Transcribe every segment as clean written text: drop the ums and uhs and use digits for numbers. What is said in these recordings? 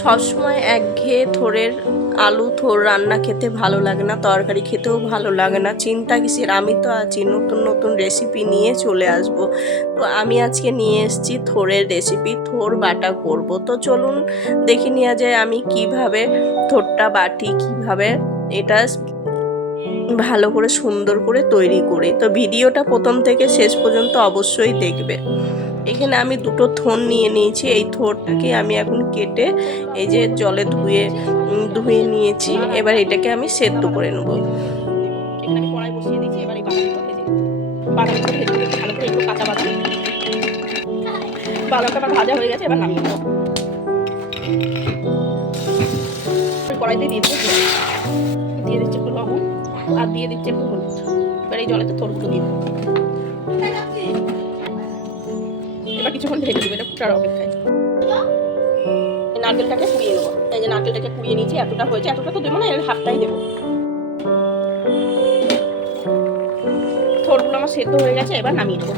সবসময় একঘেয়ে থোড়ের আলু থোড় রান্না খেতে ভালো লাগে না, তরকারি খেতেও ভালো লাগে না। চিন্তা কিসের, আমি তো আছি নতুন নতুন রেসিপি নিয়ে চলে আসব। তো আমি আজকে নিয়ে এসেছি থোড়ের রেসিপি, থোড় বাটা করব। তো চলুন দেখে নেওয়া যায় আমি কিভাবে থোড়টা বাটি, কিভাবে এটা ভালো করে সুন্দর করে তৈরি করি। তো ভিডিওটা প্রথম থেকে শেষ পর্যন্ত অবশ্যই দেখবে। এখানে আমি দুটো থোড় নিয়ে নিয়েছি। এই থোড়টাকে আমি এখন কেটে এই যে জলে ধুয়ে নিয়েছি। এবার এটাকে আমি সেদ্ধ করে নেব। এখানে আমি কড়াই বসিয়ে দিয়েছি। এবার এই বাদামগুলো ভেজে নেব। বাদামগুলো ভেজে নেব ভালো করে, একটু কাঁচা বাদাম। বাদামটা আমার ভাজা হয়ে গেছে, এবার নামিয়ে নেব। কড়াইতে দিয়ে দিচ্ছি একটু লবণ আর দিয়ে দিচ্ছি একটু হলুদ। এবার এই জলেতে থোড়গুলো দিয়ে দেবো। এবার কিছুক্ষণ ভেজে দেবো, এটা ফুটার অপেক্ষায়। নারকেলটাকে কুড়িয়ে নেবো। এই যে নারকেলটাকে কুড়িয়ে নিয়েছি, এতটা হয়েছে, এতটা তো দেবো না, এর হাফটাই দেবো। থোড়গুলো আমার সেদ্ধ হয়ে গেছে, এবার নামিয়ে নেবো।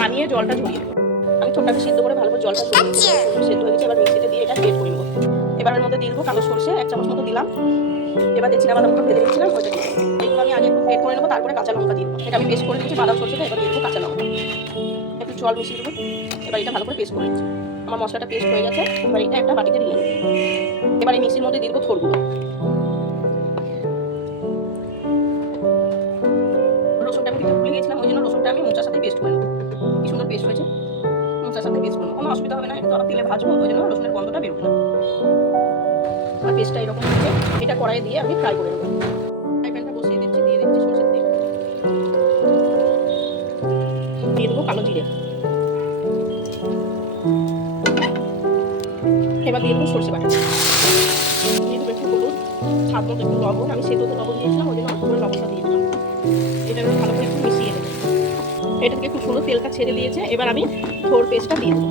নামিয়ে জলটা ঝরিয়ে দেবো। আমি থোড়টাকে সিদ্ধ করে ভালো করে জলটা সেদ্ধ হয়ে গেছে। এবার মিক্সিতে দিয়ে এটা গ্রেট করে নেবো। এবার এর মধ্যে দিয়ে দেবো কালো সরষে 1 চামচ মতো দিলাম। এবার দেখছি বাদামগুলো ভেজে দিচ্ছিলাম, ওইটা দিয়ে এইগুলো আমি আগে একটু গ্রেট করে নেবো, তারপরে কাঁচা লঙ্কা দিয়ে দেবো। এটা আমি পেস্ট করে দিচ্ছি বাদাম সরষেটা। এবার দিয়ে দেবো কাঁচা লঙ্কা, একটু জল মিশিয়ে দেবো। এবার এটা ভালো করে পেস্ট করে দিচ্ছি। আমার মশলাটা পেস্ট হয়ে গেছে। এবার এটা একটা বাটিতে নিয়ে নেবো। এবার এই মিক্সির মধ্যে দিয়ে দেবো থোড়গুলো। রসুনটা আমি ভুলে গেছিলাম, ওই জন্য রসুনটা আমি মোচার সাথে পেস্ট করে নেবো। কি সুন্দর পেস্ট হয়েছে, মোচার সাথে পেস্ট করবো, কোনো অসুবিধা হবে না। এটা তো আবার তেলে ভাজবো, ওই জন্য রসুনের গন্ধটা বেরোবে না। আর পেস্টটা এরকম হচ্ছে, এটা কড়াইয়ে দিয়ে আমি ফ্রাই করে নেবো। ফ্রাই প্যানটা বসিয়ে দিচ্ছি, দিয়ে দিচ্ছি সরষের তেল, দিয়ে দেবো কালো জিরে, এবার দিয়ে দেবো সরষে বাটা, দিয়ে দেবো একটু হলুদ, স্বাদ মতো একটু লবণ। আমি সেদ্ধতে লবণ দিয়েছিলাম, ওই জন্য অল্প করে লবণটা দিয়ে দিলাম। এটা আমি ভালো করে একটু মিশিয়ে দেবো। এটা থেকে খুব সুন্দর তেলটা ছেড়ে দিয়েছে। এবার আমি থোড় পেস্টটা দিয়ে দেবো।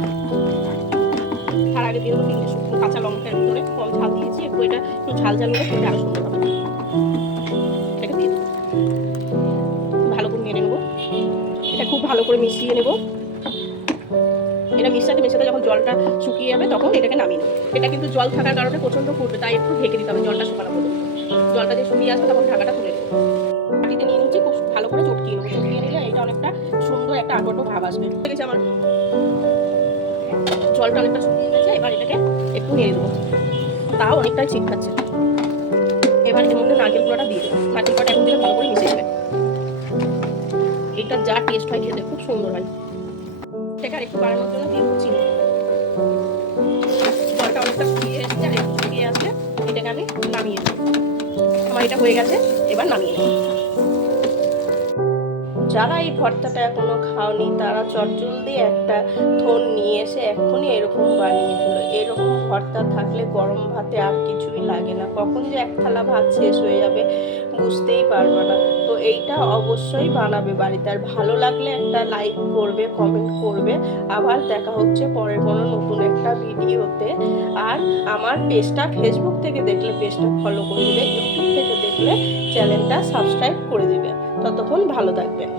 তার আগে দিয়ে দেবো 3টে শুকনো কাঁচা লঙ্কার ভিতরে, কম ঝাল দিয়েছি, একটু এটা একটু ঝাল ঝাল হলে খেতে আরো সুন্দর হবে। এটাকে দিয়ে দেবো, ভালো করে নেড়ে নেবো। এটা খুব ভালো করে মিশিয়ে নেবো। এটা মিশাতে যখন জলটা শুকিয়ে যাবে তখন এটাকে নামিয়ে নেবো। এটা কিন্তু জল থাকার কারণে প্রচন্ড ফুটবে, তাই একটু ঢেকে দিতে হবে জলটা শুকানো পর্যন্ত। জলটা যে শুকিয়ে আসবে তখন ঢাকাটা তুলে নেবো। বাটিতে নিয়ে নিচ্ছি, খুব ভালো করে চটকিয়ে নেবো। চটকিয়ে নিলে এটা অনেকটা সুন্দর একটা আটো ভাব আসবে। ঠিক আছে, আমার জলটা অনেকটা শুকিয়ে গেছে। এবার এটাকে একটু নেড়ে দেবো, তাও অনেকটাই ঠিক খাচ্ছে। এবার এর মধ্যে নারকেল কুড়াটা দিয়ে দেবো। নারকেল কুড়াটা এখন দিলে ভালো করে মিশে যাবে। এটা যা টেস্ট হয় খেতে খুব সুন্দর হয়। এটাকে আর একটু বাড়ানোর জন্য দিয়ে দেবো চিনি। জলটা অনেকটা শুকিয়ে এসেছে, আর একটু শুকিয়ে আসলে এটাকে আমি নামিয়ে দেবো। আমার এটা হয়ে গেছে, এবার নামিয়ে নেব। যারা এই ভর্তাটা এখনো খাওনি তারা চটজলদি একটা থোড় নিয়ে এসে এক্ষুনি এরকম বানিয়ে ফেলো। এরকম ভর্তা থাকলে গরম ভাতে আর কিছুই লাগে না। কখন যে এক থালা ভাত শেষ হয়ে যাবে বুঝতেই পারবে না। তো এইটা অবশ্যই বানাবে বাড়িতে। আর ভালো লাগলে একটা লাইক করবে, কমেন্ট করবে। আবার দেখা হচ্ছে পরের কোনো নতুন একটা ভিডিওতে। আর আমার পেজটা ফেসবুক থেকে দেখলে পেজটা ফলো করে দেবে, ইউটিউব থেকে দেখলে চ্যানেলটা সাবস্ক্রাইব করে দেবে। ততক্ষণ ভালো থাকবেন।